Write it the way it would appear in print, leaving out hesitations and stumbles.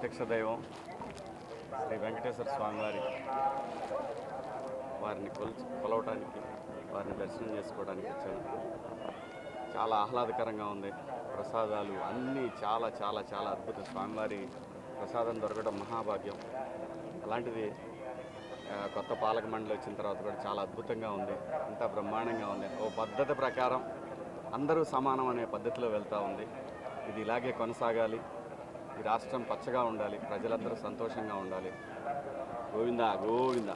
ప్రత్యక్ష దైవం శ్రీ వెంకటేశ్వర స్వామి వారిని కొలవటానికి వారిని దర్శనం చేసుకోవడానికి వచ్చాను. చాలా ఆహ్లాదకరంగా ఉంది. ప్రసాదాలు అన్నీ చాలా చాలా చాలా అద్భుతం. స్వామివారి ప్రసాదం దొరకడం మహాభాగ్యం. అలాంటిది కొత్త పాలక మండలి వచ్చిన తర్వాత కూడా చాలా అద్భుతంగా ఉంది. అంతా బ్రహ్మాండంగా ఉంది. ఓ పద్ధతి ప్రకారం అందరూ సమానం అనే పద్ధతిలో వెళ్తూ ఉంది. ఇది ఇలాగే కొనసాగాలి. ఈ రాష్ట్రం పచ్చగా ఉండాలి. ప్రజలందరూ సంతోషంగా ఉండాలి. గోవిందా గోవిందా.